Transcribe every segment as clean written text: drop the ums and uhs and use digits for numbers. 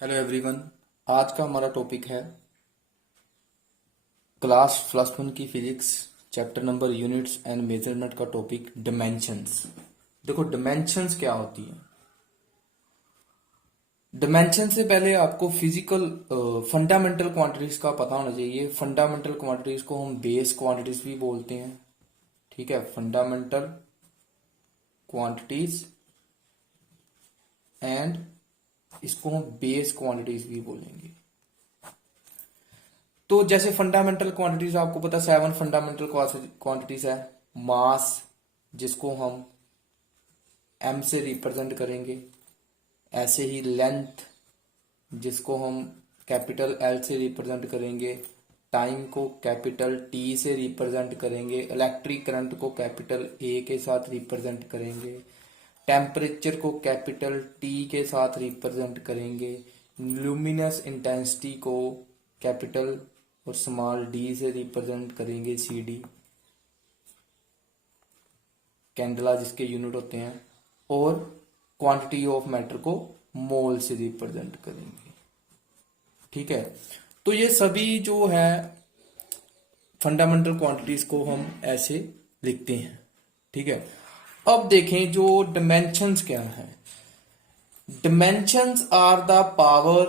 Hello everyone. आज का हमारा टॉपिक है क्लास +1 की physics chapter number units and measurement का टॉपिक डिमेंशंस। देखो डिमेंशंस क्या होती है। डिमेंशन से पहले आपको फिजिकल फंडामेंटल क्वांटिटीज का पता होना चाहिए। फंडामेंटल क्वांटिटीज को हम बेस क्वांटिटीज भी बोलते हैं। ठीक है, फंडामेंटल क्वांटिटीज एंड इसको हम बेस क्वांटिटीज भी बोलेंगे। तो जैसे फंडामेंटल क्वांटिटीज आपको पता 7 फंडामेंटल क्वांटिटीज है। मास जिसको हम m से रिप्रेजेंट करेंगे, ऐसे ही लेंथ जिसको हम कैपिटल L से रिप्रेजेंट करेंगे, टाइम को कैपिटल T से रिप्रेजेंट करेंगे, इलेक्ट्रिक करंट को कैपिटल A के साथ रिप्रेजेंट करेंगे, टेम्परेचर को कैपिटल T के साथ रिप्रेजेंट करेंगे, ल्यूमिनस इंटेंसिटी को कैपिटल और स्मॉल d से रिप्रेजेंट करेंगे, CD कैंडला जिसके यूनिट होते हैं, और क्वांटिटी ऑफ मैटर को मोल से रिप्रेजेंट करेंगे। ठीक है, तो ये सभी जो है फंडामेंटल क्वांटिटीज को हम ऐसे लिखते हैं। ठीक है, अब देखें जो डिमेंशंस क्या है। Dimensions are the power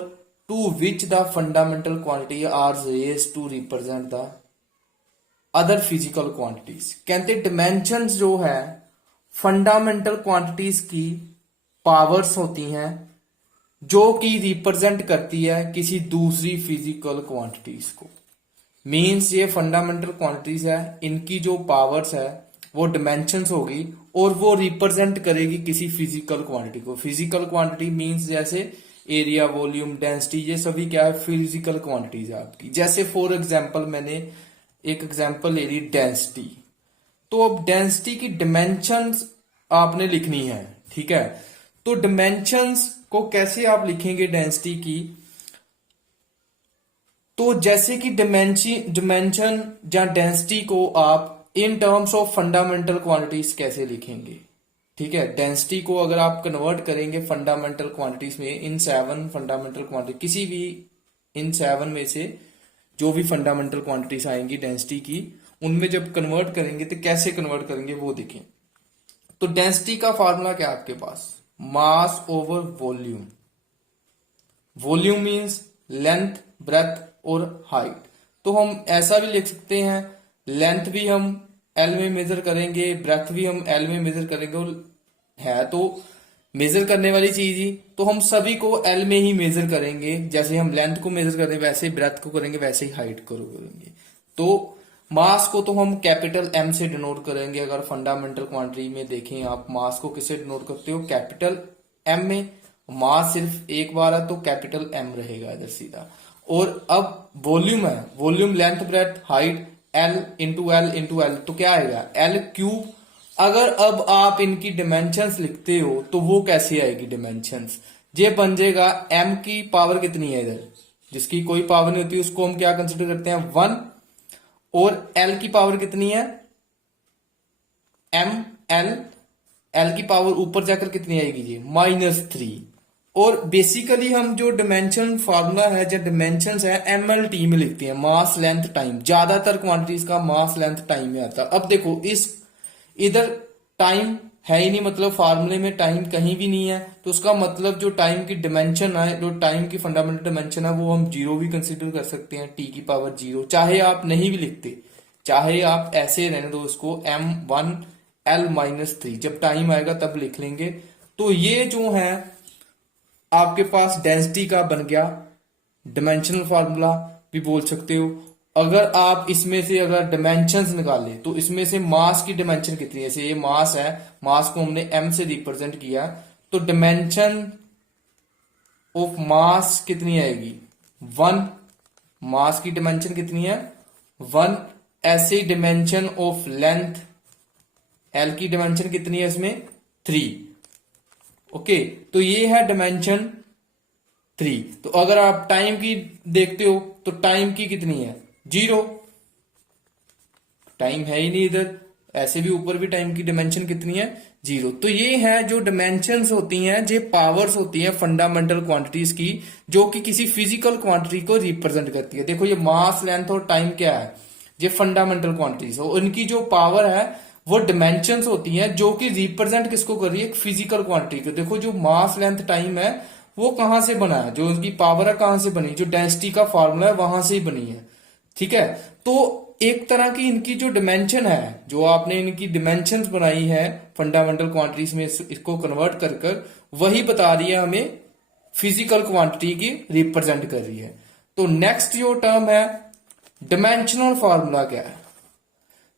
to which the fundamental quantity are raised to represent the other physical quantities. कहते डिमेंशंस जो है फंडामेंटल क्वांटिटीज की पावर्स होती हैं जो कि रिप्रेजेंट करती है किसी दूसरी फिजिकल क्वांटिटीज को। मींस ये फंडामेंटल क्वांटिटीज है, इनकी जो पावर्स है वो डिमेंशंस होगी और वो रिप्रेजेंट करेगी किसी फिजिकल क्वांटिटी को। फिजिकल क्वांटिटी मींस जैसे एरिया, वॉल्यूम, डेंसिटी, ये सभी क्या है फिजिकल क्वांटिटीज है आपकी। जैसे फॉर एग्जांपल मैंने एक एग्जांपल ले ली डेंसिटी। तो अब डेंसिटी की डिमेंशंस आपने लिखनी है। ठीक है, तो डिमेंशंस को कैसे आप लिखेंगे डेंसिटी की। तो जैसे कि डिमेंशन या डेंसिटी को आप in terms of fundamental quantities कैसे लिखेंगे। ठीक है, डेंसिटी को अगर आप कन्वर्ट करेंगे फंडामेंटल क्वांटिटीज में, इन 7 फंडामेंटल क्वांटिटी किसी भी इन 7 में से जो भी फंडामेंटल क्वांटिटीज आएंगी डेंसिटी की, उनमें जब कन्वर्ट करेंगे तो कैसे कन्वर्ट करेंगे वो देखें। तो डेंसिटी का फार्मूला क्या है आपके पास, mass over volume. Volume means length, breadth और हाइट। तो हम ऐसा भी लिख सकते हैं, लेंथ भी हम L में मेजर करेंगे, ब्रेथ भी हम L में मेजर करेंगे, और है तो मेजर करने वाली चीज ही, तो हम सभी को L में ही मेजर करेंगे। जैसे हम लेंथ को मेजर करते हैं वैसे ही ब्रेथ को करेंगे, वैसे ही हाइट को करेंगे। तो मास को तो हम कैपिटल M से डिनोट करेंगे। अगर फंडामेंटल क्वांटिटी में देखें आप, मास को किससे डिनोट करते हो, कैपिटल M में। मास सिर्फ एक बार है तो कैपिटल M रहेगा इधर सीधा। और अब वॉल्यूम है, volume length breadth height L into L into L, तो क्या आएगा L क्यूब। अगर अब आप इनकी डिमेंशंस लिखते हो तो वो कैसे आएगी डिमेंशंस, ये बन जाएगा M की पावर कितनी है, इधर जिसकी कोई पावर नहीं होती उसको हम क्या कंसिडर करते हैं 1, और L की पावर कितनी है M L, L की पावर ऊपर जाकर कितनी आएगी जी -3। और बेसिकली हम जो डिमेंशन फार्मूला है जो डिमेंशंस है MLT में लिखते हैं, मास लेंथ टाइम। ज्यादातर क्वांटिटीज का मास लेंथ टाइम में आता है। अब देखो इस इधर टाइम है ही नहीं, मतलब फार्मूले में टाइम कहीं भी नहीं है, तो उसका मतलब जो टाइम की डिमेंशन है, जो टाइम की फंडामेंटल डिमेंशन है, वो हम 0 भी कंसिडर कर सकते हैं, T की पावर 0। चाहे आप नहीं भी लिखते, चाहे आप ऐसे रहने दो उसको M1 L -3, जब टाइम आएगा तब लिख लेंगे। तो ये जो है आपके पास डेंसिटी का बन गया डिमेंशनल फार्मूला भी बोल सकते हो। अगर आप इसमें से अगर डिमेंशंस निकाले तो इसमें से मास की डिमेंशन कितनी है, जैसे ये मास है, मास को हमने M से रिप्रेजेंट किया, तो डिमेंशन ऑफ मास कितनी आएगी 1। मास की डिमेंशन कितनी है 1। ऐसे डिमेंशन ऑफ लेंथ L की डिमेंशन कितनी है इसमें 3। ओके, तो ये है डिमेंशन 3। तो अगर आप टाइम की देखते हो तो टाइम की कितनी है 0, टाइम है ही नहीं इधर। ऐसे भी ऊपर भी टाइम की डिमेंशन कितनी है, 0। तो ये है जो डिमेंशंस होती हैं, जो पावर्स होती हैं फंडामेंटल क्वांटिटीज की, जो कि किसी फिजिकल क्वांटिटी को रिप्रेजेंट करती है। देखो ये मास, लेंथ और टाइम क्या है, ये फंडामेंटल क्वांटिटीज है, उनकी जो पावर है वो डिमेंशंस होती हैं, जो कि रिप्रेजेंट किसको कर रही है, एक फिजिकल क्वांटिटी को। देखो जो मास, लेंथ, टाइम है वो कहां से बना है, जो उनकी पावर है कहां से बनी, जो डेंसिटी का फॉर्मूला है वहां से ही बनी है। ठीक है, तो एक तरह की इनकी जो डिमेंशन है, जो आपने इनकी डिमेंशंस बनाई है फंडामेंटल क्वांटिटीज में, इसको कन्वर्ट कर कर वही बता रही है हमें, फिजिकल क्वांटिटी की रिप्रेजेंट कर रही है। तो नेक्स्ट जो टर्म है डिमेंशनल फार्मूला क्या है।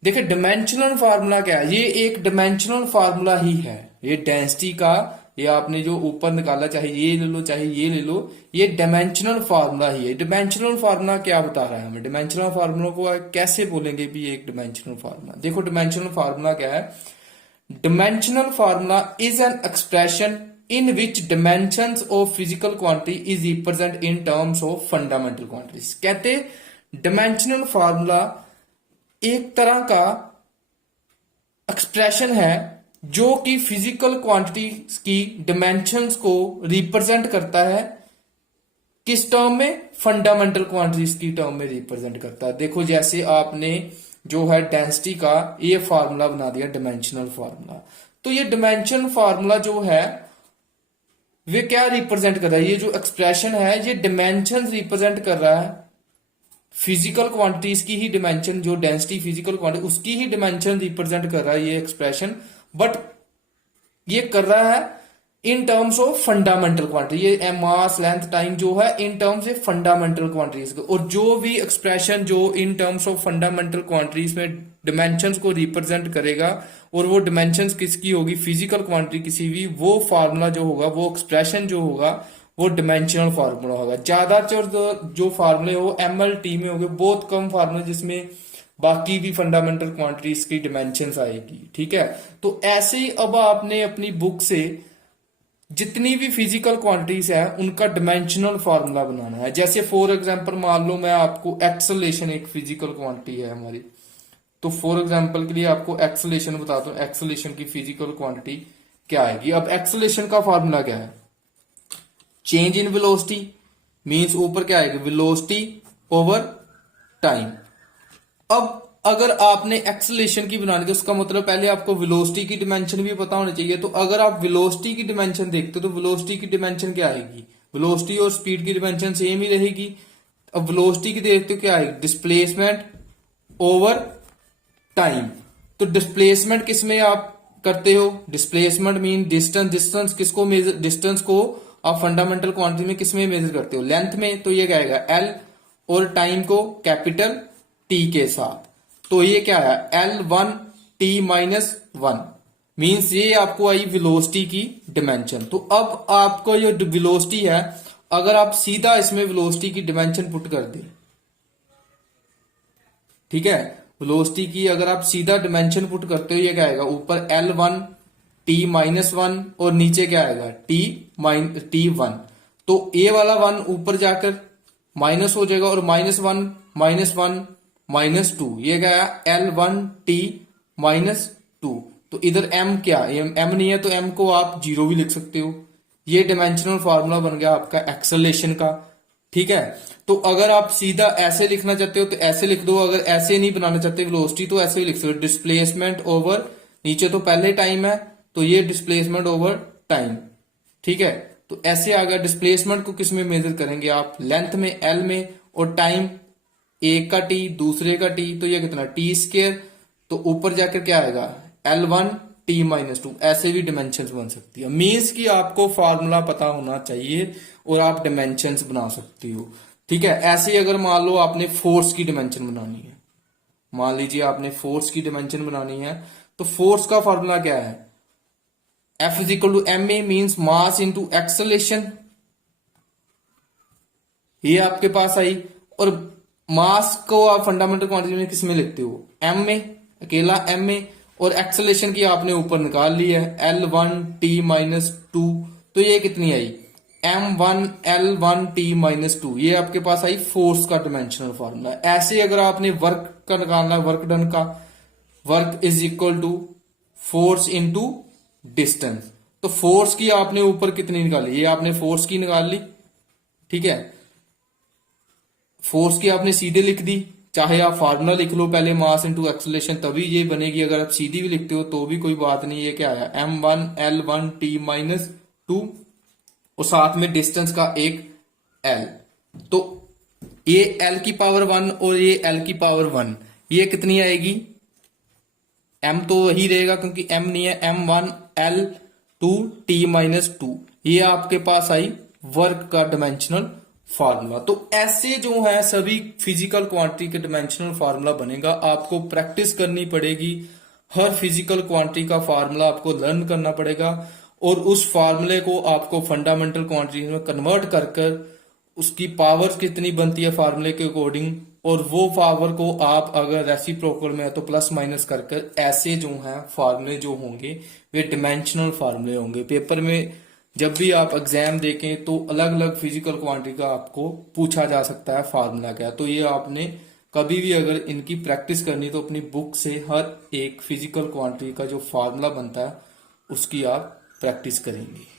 देखिए डिमेंशनल फार्मूला क्या है, ये एक डिमेंशनल फार्मूला ही है, ये डेंसिटी का, ये आपने जो ऊपर निकाला, चाहे ये ले लो चाहे ये ले लो, ये डिमेंशनल फार्मूला ही है। डिमेंशनल फार्मूला क्या बता रहा है हमें, डिमेंशनल फार्मूला को कैसे बोलेंगे भी एक डिमेंशनल फार्मूला। देखो डिमेंशनल फार्मूला क्या है, dimensional formula is an expression in which dimensions of physical quantity is represented in terms of fundamental quantities। कहते dimensional formula एक तरह का एक्सप्रेशन है जो कि फिजिकल क्वांटिटी की डिमेंशंस को रिप्रेजेंट करता है, किस टर्म में, फंडामेंटल क्वांटिटीज की टर्म में रिप्रेजेंट करता है। देखो जैसे आपने जो है डेंसिटी का ये फार्मूला बना दिया डिमेंशनल फार्मूला, तो ये डिमेंशन फार्मूला जो है वे क्या रिप्रेजेंट कर रहा है, ये जो एक्सप्रेशन है ये डिमेंशन रिप्रेजेंट कर रहा है, फिजिकल क्वांटिटीज की ही डिमेंशन, जो डेंसिटी फिजिकल क्वांटिटी उसकी ही डिमेंशन रिप्रेजेंट कर रहा है ये एक्सप्रेशन, बट ये कर रहा है in terms of fundamental quantity. ये मास, लेंथ, टाइम जो है in terms of fundamental quantities, और जो भी एक्सप्रेशन जो in terms of fundamental quantities में डिमेंशंस को रिप्रेजेंट करेगा, और वो डिमेंशंस किसकी होगी, फिजिकल क्वांटिटी किसी भी, वो फार्मूला जो होगा, वो एक्सप्रेशन जो होगा वो डिमेंशनल फार्मूला होगा। ज्यादातर जो फार्मूले हो MLT में होंगे, बहुत कम फार्मूले जिसमें बाकी भी फंडामेंटल क्वांटिटीज की डिमेंशंस आएगी। ठीक है, तो ऐसे ही अब आपने अपनी बुक से जितनी भी फिजिकल क्वांटिटीज है उनका डिमेंशनल फार्मूला बनाना है। जैसे फॉर एग्जांपल मान लो मैं आपको एक्सेलेरेशन एक फिजिकल क्वांटिटी है हमारी, तो फॉर एग्जांपल के लिए आपको एक्सेलेरेशन बताता हूं, एक्सेलेरेशन की फिजिकल क्वांटिटी क्या आएगी। अब एक्सेलेरेशन का फार्मूला क्या है, चेंज इन वेलोसिटी मींस ऊपर क्या आएगा, वेलोसिटी ओवर टाइम। अब अगर आपने एक्सेलेरेशन की बनानी, तो उसका मतलब पहले आपको वेलोसिटी की डिमेंशन भी पता होनी चाहिए। तो अगर आप वेलोसिटी की डिमेंशन देखते हो तो वेलोसिटी की डिमेंशन क्या आएगी, वेलोसिटी और स्पीड की डिमेंशन सेम ही रहेगी। अब वेलोसिटी की देखते हो क्या आएगी, डिस्प्लेसमेंट ओवर टाइम। तो डिस्प्लेसमेंट किस में आप करते हो, डिस्प्लेसमेंट मीन डिस्टेंस, डिस्टेंस किसको मेजर, डिस्टेंस को आप फंडामेंटल क्वांटिटी में किस में मेजर करते हो, लेंथ में। तो ये क्या आएगा L, और टाइम को कैपिटल T के साथ। तो ये क्या है L1T-1 मींस ये आपको आई वेलोसिटी की डिमेंशन। तो अब आपको ये वेलोसिटी है, अगर आप सीधा इसमें वेलोसिटी की डिमेंशन पुट कर दें, ठीक है, वेलोसिटी की अगर आप सीधा डिमेंशन पुट करते हो, ये क्या आएगा ऊपर L1T-1 और नीचे क्या आएगा T1। तो ये वाला 1 ऊपर जाकर माइनस हो जाएगा, और -1 -2, ये गया L1T-2। तो इधर m क्या, m नहीं है तो m को आप 0 भी लिख सकते हो। ये डिमेंशनल फार्मूला बन गया आपका एक्सेलेरेशन का। ठीक है, तो अगर आप सीधा ऐसे लिखना चाहते हो तो ऐसे लिख दो, अगर ऐसे नहीं बनाना चाहते वेलोसिटी तो ऐसे ही लिख सकते हो, डिस्प्लेसमेंट ओवर, नीचे तो पहले टाइम है तो ये डिस्प्लेसमेंट ओवर टाइम। ठीक है, तो ऐसे आ गया। डिस्प्लेसमेंट को किस में मेजर करेंगे आप, लेंथ में L में, और टाइम एक का T दूसरे का T, तो ये कितना T²। तो ऊपर जाकर क्या आएगा L1T-2। ऐसे भी डिमेंशंस बन सकती है। मींस कि आपको फार्मूला पता होना चाहिए और आप डिमेंशंस बना सकते हो। ठीक है, ऐसे ही अगर मान लो आपने फोर्स की डिमेंशन बनानी है, मान लीजिए आपने फोर्स की डिमेंशन बनानी है, तो फोर्स का फार्मूला क्या है, F is equal to ma means mass into acceleration. ये आपके पास आई, और मास को आप फंडामेंटल क्वांटिटी में किस में लिखते हो, m में, अकेला m में, और एक्सेलेरेशन की आपने ऊपर निकाल ली है L1T-2। तो ये कितनी आई m1 L1T-2। ये आपके पास आई फोर्स का डिमेंशनल फार्मूला। ऐसे अगर आपने वर्क का निकालना है, वर्क डन का, work is equal to force into distance. तो फोर्स की आपने ऊपर कितनी निकाली, ये आपने फोर्स की निकाल ली, ठीक है। फोर्स की आपने सीधे लिख दी, चाहे आप फार्मूला लिख लो पहले मास इनटू एक्सेलरेशन, तभी ये बनेगी। अगर आप सीधी भी लिखते हो तो भी कोई बात नहीं। ये क्या आया, m1l1t-2 और साथ में डिस्टेंस का एक l। तो ये l की पावर 1 और ये l की पावर 1, ये कितनी आएगी, m तो वही रहेगा क्योंकि m नहीं है, m1l2t-2, ये आपके पास आई वर्क का डिमेंशनल फार्मूला। तो ऐसे जो है सभी फिजिकल क्वांटिटी के डिमेंशनल फार्मूला बनेगा। आपको प्रैक्टिस करनी पड़ेगी, हर फिजिकल क्वांटिटी का फार्मूला आपको लर्न करना पड़ेगा और उस फार्मूले को आपको फंडामेंटल क्वांटिटी में कन्वर्ट कर कर उसकी पावर कितनी बनती है फार्मूले के अकॉर्डिंग, और वो पावर को आप अगर रेसिप्रोकल में है तो प्लस माइनस कर कर ऐसे जो है फार्मूले जो होंगे वे डिमेंशनल फार्मूले होंगे। पेपर में जब भी आप एग्जाम देखें तो अलग अलग फिजिकल क्वांटिटी का आपको पूछा जा सकता है फार्मूला क्या। तो ये आपने कभी भी अगर इनकी प्रैक्टिस करनी तो अपनी बुक से हर एक फिजिकल क्वांटिटी का जो फार्मूला बनता है उसकी आप प्रैक्टिस करेंगे।